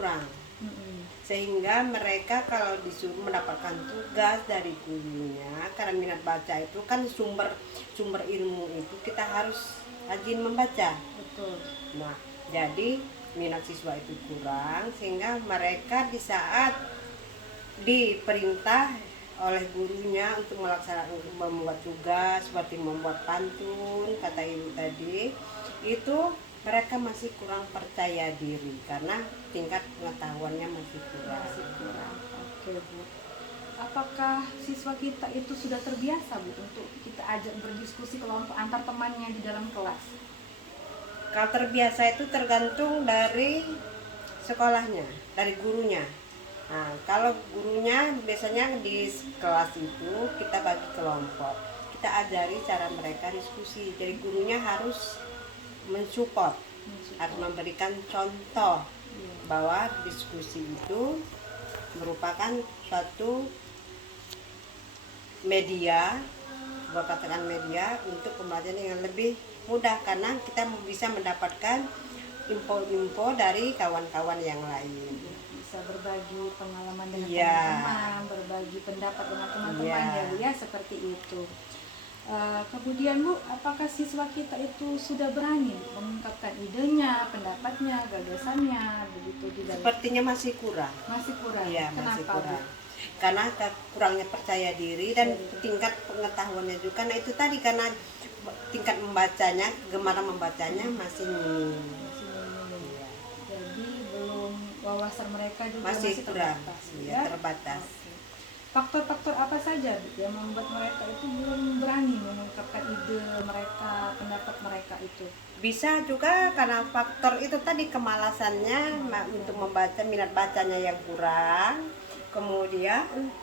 kurang. Mm-mm. Sehingga mereka kalau disuruh mendapatkan tugas dari gurunya, karena minat baca itu kan sumber ilmu itu kita harus rajin membaca. Betul. Nah, jadi minat siswa itu kurang sehingga mereka di saat diperintah oleh gurunya untuk melaksanakan membuat tugas seperti membuat pantun kata ibu tadi, itu mereka masih kurang percaya diri karena tingkat pengetahuannya masih kurang. Masih kurang. Oke, Bu. Apakah siswa kita itu sudah terbiasa, Bu, untuk kita ajak berdiskusi kelompok antar temannya di dalam kelas? Kalau terbiasa itu tergantung dari sekolahnya, dari gurunya. Nah, kalau gurunya biasanya di kelas itu kita bagi kelompok, kita ajari cara mereka diskusi. Jadi gurunya harus mensupport, harus memberikan contoh Iya. bahwa diskusi itu merupakan suatu media, katakan media untuk pembelajaran yang lebih mudah karena kita bisa mendapatkan info-info dari kawan-kawan yang lain. Bisa berbagi pengalaman dengan Iya. teman-teman, berbagi pendapat dengan teman-teman, Iya. ya Bu ya, seperti itu. Kemudian Bu, apakah siswa kita itu sudah berani mengungkapkan idenya, pendapatnya, gagasannya, begitu di dalam? Sepertinya masih kurang. Masih kurang. Iya, masih Kenapa, kurang. Bu? Karena kurangnya percaya diri dan tingkat pengetahuannya juga. Nah itu tadi karena tingkat membacanya, kegemaran membacanya masih minim. Masih minim. Iya. Jadi belum, wawasan mereka juga Masih masih kurang, terbatas, iya, ya? terbatas. Oke. Faktor-faktor apa saja, Bu, yang membuat mereka itu belum berani mengungkapkan ide mereka, pendapat mereka itu? Bisa juga karena faktor itu tadi kemalasannya untuk membaca, minat bacanya yang kurang. Kemudian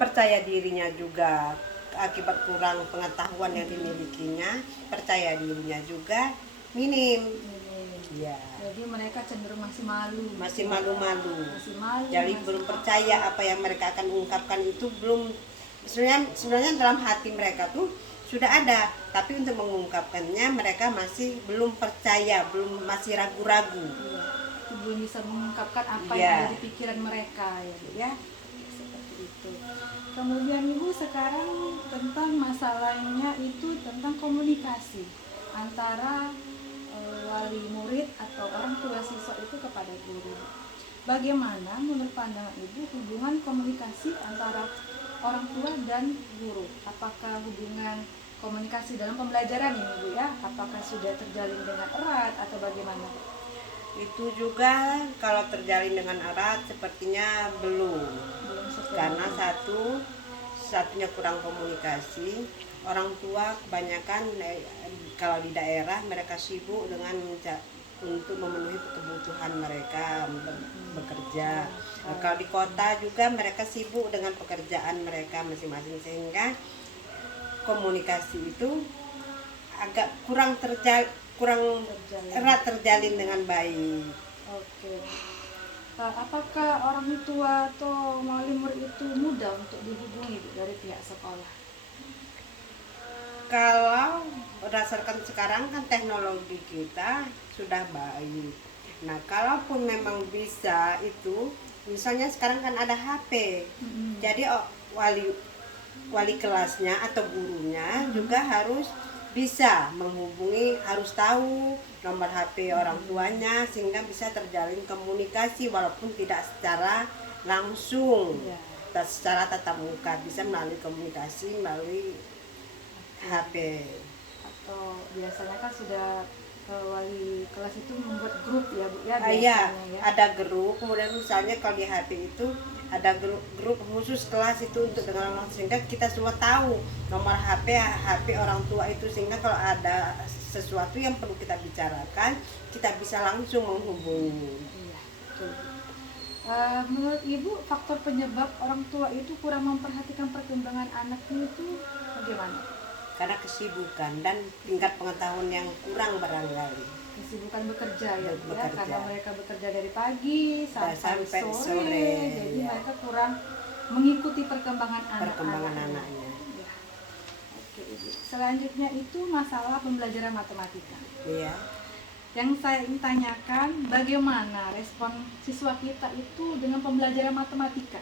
percaya dirinya juga akibat kurang pengetahuan yang dimilikinya, percaya dirinya juga minim. Ya, Jadi mereka cenderung masih malu. masih malu-malu. Masih malu. Jadi masih belum takut. percaya apa yang mereka akan ungkapkan itu belum, sebenarnya dalam hati mereka tuh sudah ada, tapi untuk mengungkapkannya mereka masih belum percaya, masih ragu-ragu. Iya, itu belum bisa mengungkapkan apa Iya. yang ada di pikiran mereka, ya Bu ya. Seperti itu. Kemudian Ibu sekarang tentang masalahnya itu tentang komunikasi antara wali murid atau orang tua siswa itu kepada guru. Bagaimana menurut pandangan Ibu hubungan komunikasi antara orang tua dan guru? Apakah hubungan komunikasi dalam pembelajaran ini, Bu ya? Apakah sudah terjalin dengan erat atau bagaimana? Itu juga kalau terjalin dengan erat sepertinya belum. Belum seperti Karena itu. satunya kurang komunikasi. Orang tua kebanyakan kalau di daerah mereka sibuk dengan untuk memenuhi kebutuhan mereka bekerja. Nah, kalau di kota juga mereka sibuk dengan pekerjaan mereka masing-masing sehingga komunikasi itu agak kurang erat terjalin dengan baik. Oke. Apakah orang tua atau wali murid itu mudah untuk dihubungi, Bu, dari pihak sekolah? Kalau berdasarkan sekarang kan teknologi kita sudah baik. Nah, kalaupun memang bisa itu, misalnya sekarang kan ada HP. Jadi wali kelasnya atau gurunya juga harus bisa menghubungi, harus tahu nomor HP orang tuanya sehingga bisa terjalin komunikasi walaupun tidak secara langsung. Ya. Secara tatap muka bisa melalui komunikasi melalui HP. Atau biasanya kan sudah wali kelas itu membuat grup, ya Bu ya, Iya, biasanya ya. ada grup. Kemudian misalnya kalau di HP itu ada grup khusus kelas itu untuk dengan orang, sehingga kita semua tahu nomor HP orang tua itu, sehingga kalau ada sesuatu yang perlu kita bicarakan kita bisa langsung menghubungi. Iya, betul. Menurut Ibu faktor penyebab orang tua itu kurang memperhatikan perkembangan anaknya itu bagaimana? Karena kesibukan dan tingkat pengetahuan yang kurang barangkali. Kesibukan bekerja, ya Bu ya, Bekerja. karena mereka bekerja dari pagi sampai sore, jadi ya. mereka kurang mengikuti perkembangan Perkembangan anak-anaknya. anaknya. Ya. Oke, Ibu. Selanjutnya itu masalah pembelajaran matematika. Iya. Yang saya ingin tanyakan, bagaimana respon siswa kita itu dengan pembelajaran matematika?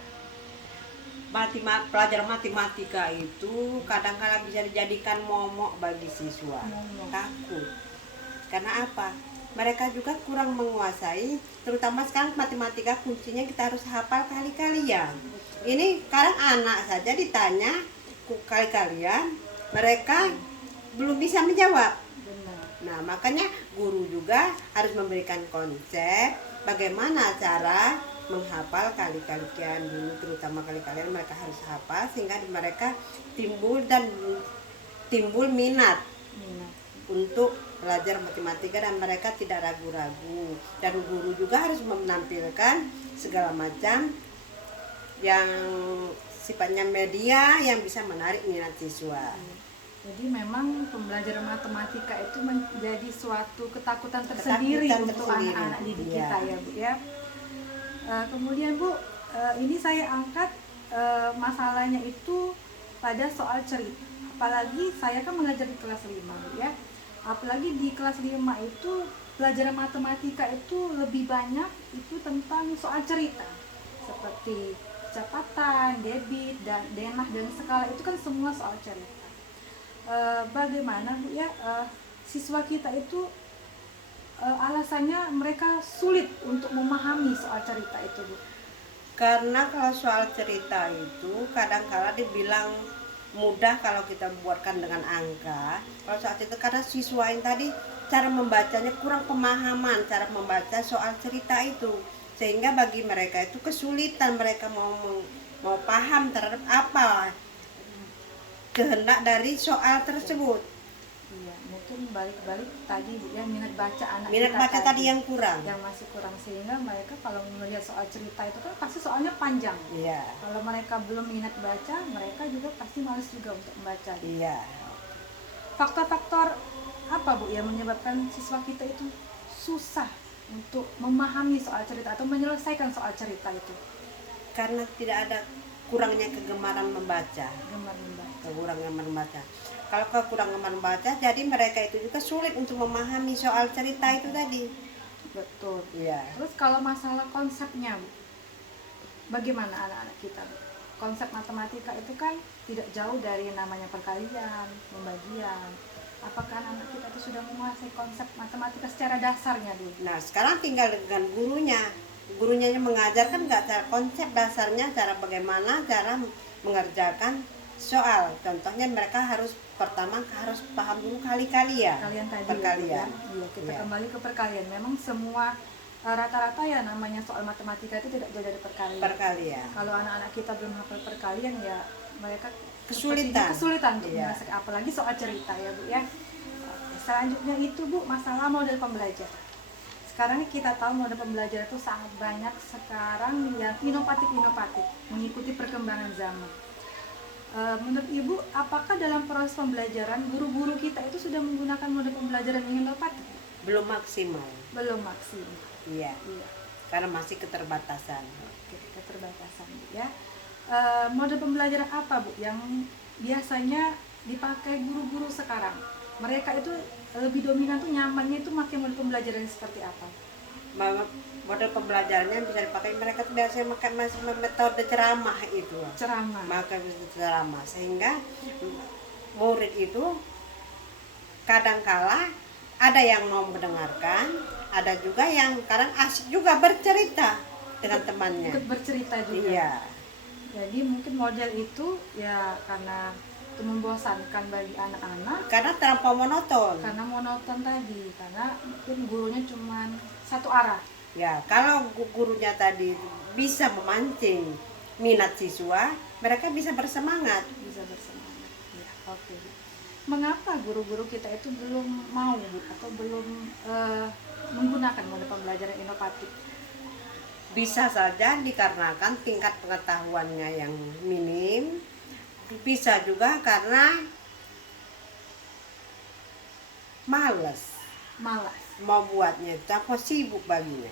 Pelajaran matematika itu kadang-kadang bisa dijadikan momok bagi siswa. Momok. Takut. Karena apa? Mereka juga kurang menguasai, terutama sekarang matematika kuncinya kita harus hafal kali-kalian. Ini sekarang anak saja ditanya kali-kalian, mereka belum bisa menjawab. Benar. Nah, makanya guru juga harus memberikan konsep bagaimana cara menghafal kali-kalian dulu, terutama kali-kalian mereka harus hafal sehingga mereka timbul minat untuk belajar matematika dan mereka tidak ragu-ragu. Dan guru juga harus menampilkan segala macam yang sifatnya media yang bisa menarik minat siswa. Jadi memang pembelajaran matematika itu menjadi suatu ketakutan tersendiri untuk anak-anak didik kita ya Bu ya. Kemudian Bu, ini saya angkat masalahnya itu pada soal cerita. Apalagi saya kan mengajar di kelas 5 Bu ya. Apalagi di kelas 5 itu pelajaran matematika itu lebih banyak itu tentang soal cerita. Seperti kecepatan, debit, dan denah dan skala itu kan semua soal cerita. Bagaimana Bu ya, siswa kita itu alasannya mereka sulit untuk memahami soal cerita itu Bu? Karena kalau soal cerita itu kadang-kala dibilang mudah kalau kita buatkan dengan angka. Kalau soal cerita karena siswa yang tadi cara membacanya kurang pemahaman cara membaca soal cerita itu, sehingga bagi mereka itu kesulitan mereka mau paham terhadap apa kehendak dari soal tersebut. Iya, mungkin balik-balik tadi Bu ya, minat baca anak Minat kita baca tadi yang kurang. yang masih kurang, sehingga mereka kalau melihat soal cerita itu kan pasti soalnya panjang. Iya. Kalau mereka belum minat baca, mereka juga pasti malas juga untuk membaca. Iya. Faktor-faktor apa Bu yang menyebabkan siswa kita itu susah untuk memahami soal cerita atau menyelesaikan soal cerita itu? Karena tidak ada kurangnya kegemaran membaca. Gemar membaca. Kekurangan membaca. Kalau kekurangan membaca, jadi mereka itu juga sulit untuk memahami soal cerita itu tadi. Betul. Iya. Terus kalau masalah konsepnya Bu, bagaimana anak-anak kita Bu? Konsep matematika itu kan tidak jauh dari namanya perkalian, pembagian. Apakah anak kita itu sudah menguasai konsep matematika secara dasarnya dulu? Nah, sekarang tinggal dengan gurunya. Gurunya yang mengajarkan nggak cara konsep dasarnya, cara bagaimana cara mengerjakan soal. Contohnya mereka pertama harus paham dulu kalian tadi perkalian. Ya, kita Ya. kembali ke perkalian. Memang semua rata-rata ya namanya soal matematika itu tidak jauh dari perkalian. Kalau anak-anak kita belum hafal perkalian ya mereka kesulitan untuk menyelesaikan, apalagi soal cerita ya Bu ya. Selanjutnya itu Bu, masalah model pembelajaran. Sekarang kita tahu model pembelajaran itu sangat banyak sekarang yang inovatif mengikuti perkembangan zaman. Menurut Ibu, apakah dalam proses pembelajaran guru-guru kita itu sudah menggunakan model pembelajaran yang inovatif? Belum maksimal. Belum maksimal. Iya. Karena masih keterbatasan. Oke, keterbatasan ya. Model pembelajaran apa Bu yang biasanya dipakai guru-guru sekarang? Mereka itu lebih dominan tuh nyamannya itu pakai model pembelajaran seperti apa? Model pembelajarannya bisa dipakai, mereka tuh biasanya pakai metode ceramah itu. Maka ceramah sehingga murid itu kadangkala ada yang mau mendengarkan, ada juga yang kadang asik juga bercerita dengan temannya. Ikut bercerita juga. Iya. Jadi mungkin model itu ya karena itu membosankan bagi anak-anak. Karena terlampau monoton. Karena monoton tadi, karena mungkin gurunya cuma satu arah. Ya, kalau gurunya tadi bisa memancing minat siswa, mereka bisa bersemangat. Ya, oke. Mengapa guru-guru kita itu belum mau Bu, atau belum menggunakan model pembelajaran inovatif? Bisa saja dikarenakan tingkat pengetahuannya yang minim, bisa juga karena malas mau buatnya, takut sibuk baginya.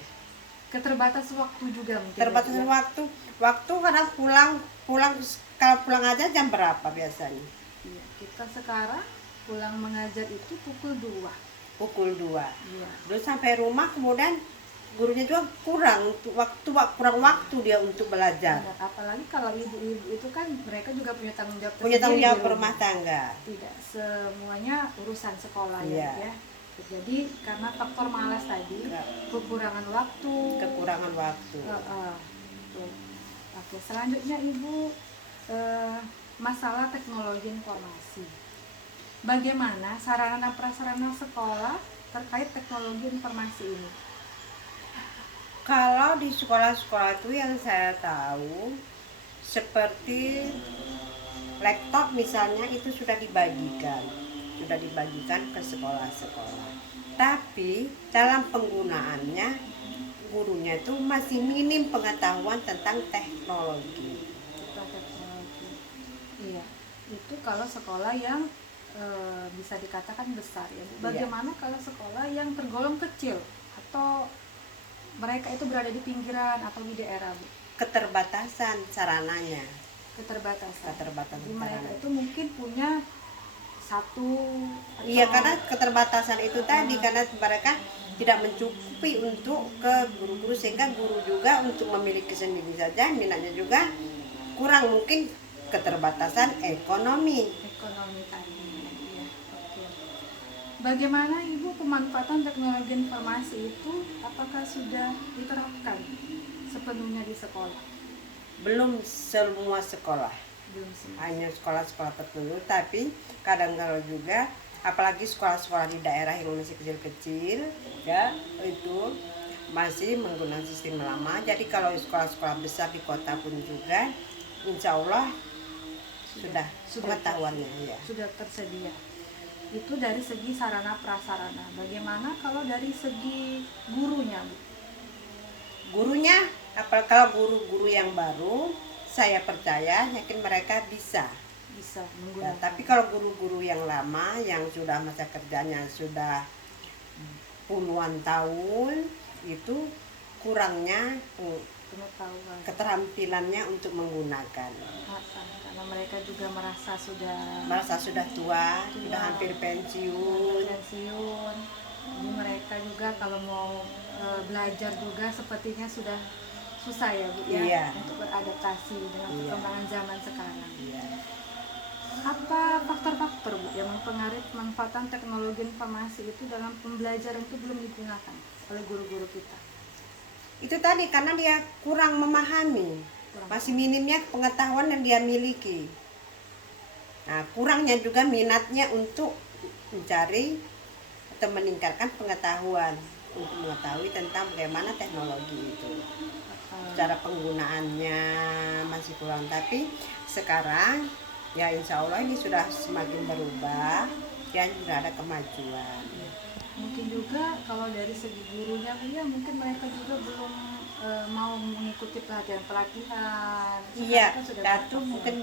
Keterbatas waktu juga mungkin. Terbatas waktu karena kalau pulang aja jam berapa biasanya? Iya, kita sekarang pulang mengajar itu pukul 2. pukul 2. Iya. Terus sampai rumah kemudian gurunya juga kurang kurang waktu dia untuk belajar. Benar. Apalagi kalau ibu-ibu itu kan mereka juga punya tanggung jawab Punya tanggung tersendiri jawab di rumah tangga. Tidak semuanya urusan sekolah Iya. ya. Jadi karena faktor malas tadi, kekurangan waktu. Kekurangan waktu. Betul. Oke, selanjutnya Ibu, masalah teknologi informasi. Bagaimana sarana dan prasarana sekolah terkait teknologi informasi ini? Kalau di sekolah-sekolah itu yang saya tahu seperti laptop misalnya itu sudah dibagikan ke sekolah-sekolah. Tapi dalam penggunaannya gurunya itu masih minim pengetahuan tentang teknologi. Tentang teknologi. Iya, itu kalau sekolah yang bisa dikatakan besar ya. Bagaimana kalau sekolah yang tergolong kecil atau mereka itu berada di pinggiran atau di daerah, Bu? Keterbatasan sarananya. Keterbatasan. Keterbatasan Jadi mereka sarana. itu mungkin punya satu Iya, atau- karena keterbatasan itu tadi karena mereka tidak mencukupi untuk ke guru-guru, sehingga guru juga untuk memiliki sendiri saja minatnya juga kurang, mungkin keterbatasan ekonomi. ekonomi tadi. Iya, oke. Bagaimana Ibu pemanfaatan teknologi informasi itu apakah sudah diterapkan sepenuhnya di sekolah? Belum semua sekolah, Belum sih. hanya sekolah-sekolah tertentu, tapi kadang kalau juga apalagi sekolah-sekolah di daerah yang masih kecil-kecil ya itu masih menggunakan sistem lama. Jadi kalau sekolah-sekolah besar di kota pun juga insya Allah sudah pengetahuannya ya. Sudah tersedia. Itu dari segi sarana prasarana. Bagaimana kalau dari segi gurunya, Bu? Gurunya kalau guru-guru yang baru saya percaya yakin mereka bisa. Bisa Ya, menggunakan. tapi kalau guru-guru yang lama yang sudah masa kerjanya sudah puluhan tahun itu kurangnya Pengetahuan. keterampilannya untuk menggunakan. Karena mereka juga merasa Sudah tua, sudah hampir pensiun. pensiun. Jadi mereka juga kalau mau belajar juga sepertinya sudah susah ya, Bu ya, Iya. untuk beradaptasi dengan Iya. perkembangan zaman sekarang. Iya. Apa faktor-faktor, Bu, yang mempengaruhi pemanfaatan teknologi informasi itu dalam pembelajaran itu belum digunakan oleh guru-guru kita? Itu tadi karena dia kurang memahami, masih minimnya pengetahuan yang dia miliki. Nah, kurangnya juga minatnya untuk mencari atau meningkatkan pengetahuan untuk mengetahui tentang bagaimana teknologi itu. Cara penggunaannya masih kurang, tapi sekarang ya insya Allah ini sudah semakin berubah dan sudah ada kemajuan. Mungkin juga kalau dari segi gurunya, Bu, ya mungkin mereka juga belum mau mengikuti pelatihan-pelatihan. Iya, Sekarang kan sudah Datu banyak, mungkin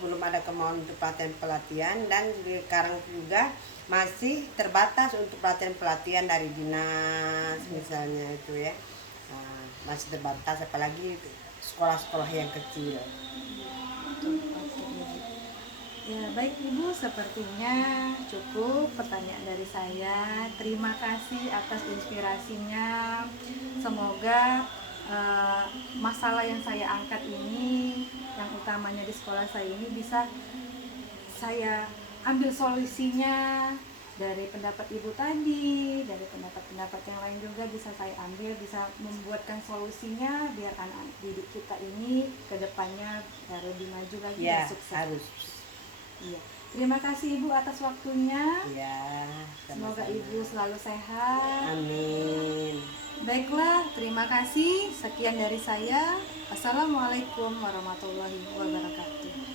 belum ada kemauan untuk pelatihan dan sekarang juga masih terbatas untuk pelatihan dari dinas misalnya itu ya. Nah, masih terbatas apalagi sekolah-sekolah yang kecil. Oke, Ibu. Ya, baik Ibu, sepertinya cukup pertanyaan dari saya. Terima kasih atas inspirasinya. Semoga masalah yang saya angkat ini, yang utamanya di sekolah saya ini, bisa saya ambil solusinya dari pendapat Ibu tadi, dari pendapat-pendapat yang lain juga bisa saya ambil, bisa membuatkan solusinya biar anak-anak didik kita ini ke depannya lebih maju lagi Ya, dan sukses. harus. Iya. Terima kasih Ibu atas waktunya. Ya, Semoga sama-sama. Ibu selalu sehat. Amin. Baiklah, terima kasih. Sekian dari saya. Assalamualaikum warahmatullahi wabarakatuh.